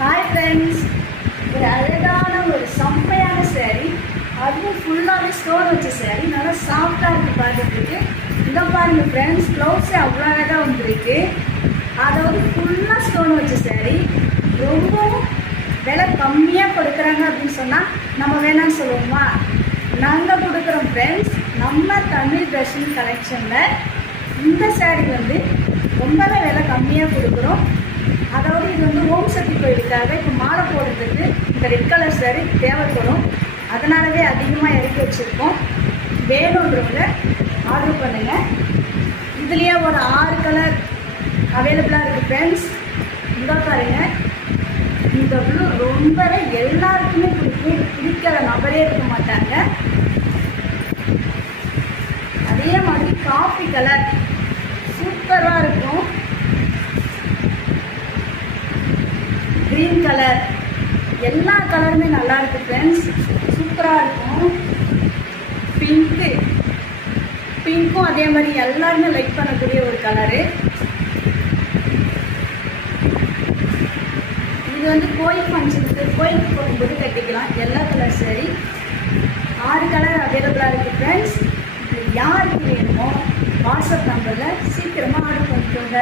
Hi friends, ஒரு அழகான ஒரு செம்மையான சேரீ, அதுவும் ஃபுல்லாகவே ஸ்டோன் வச்ச சேரீ, நல்லா சாஃப்டாக இருக்குது பார்க்குறதுக்கு. இங்கே பாருங்கள் ஃப்ரெண்ட்ஸ், ப்ளவுஸே அவ்வளோ அழகாக வந்துருக்கு. அதாவது ஃபுல்லாக ஸ்டோன் வச்ச சேரீ, ரொம்பவும் விலை கம்மியாக கொடுக்குறாங்க அப்படின்னு சொன்னால் நம்ம வேணான்னு சொல்லுவோமா? நாங்கள் கொடுக்குறோம் ஃப்ரெண்ட்ஸ். நம்ம தமிழ் தர்ஷினி கலெக்ஷனில் இந்த சேரீ வந்து ரொம்பவே விலை கம்மியாக கொடுக்குறோம். அதாவது இது வந்து ஓம் சக்தி கோயிலுக்காக இப்போ மாலை போடுறதுக்கு இந்த ரெட் கலர் சேரீ தேவைப்படும். அதனாலவே அதிகமாக இறக்கி வச்சுருக்கோம். வேணுன்றவங்க ஆர்டர் பண்ணுங்கள். இதுலேயே ஒரு 6 கலர் அவைலபிளாக இருக்குது ஃப்ரெண்ட்ஸ். இங்கே பாருங்கள், இந்த ப்ளூ ரொம்பவே எல்லாருக்குமே பிடிக்கும். பிடிக்கிற நபரே இருக்க மாட்டாங்க. அதே மாதிரி காஃபி கலர் சூப்பராக இருக்கும். க்ரீன் கலர், எல்லா கலருமே நல்லா இருக்குது ஃப்ரெண்ட்ஸ், சூப்பராக இருக்கும். பிங்க்கும் அதே மாதிரி எல்லாருமே லைக் பண்ணக்கூடிய ஒரு கலரு. இது வந்து கோயில் ஃபங்க்ஷனுக்கு, கோயிலுக்கு போகும்போது கட்டிக்கலாம். எல்லா கலர் சரி 6 கலர் அவைலபிளாக இருக்குது ஃப்ரெண்ட்ஸ். இது யாருக்கு வேணுமோ வாட்ஸ்அப் நம்பரில் சீக்கிரமாக ஆர்டர் பண்ணிக்கோங்க.